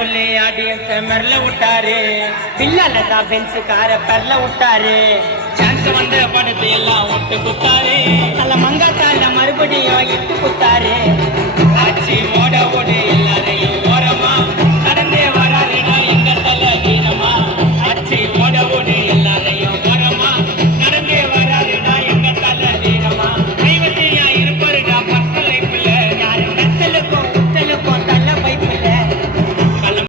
சொல்லி ஆடியன்ஸ மெர்ல விட்டாரு. பில்லால தான் பென்ஸ் கார பெர்ல விட்டாரு. சான்ஸ் வந்த படத்தை எல்லாம் விட்டு குத்தாரு. நல்ல மங்காத்தால மறுபடியும் இட்டு குத்தாரு. ஆட்சி ஓட ஓடு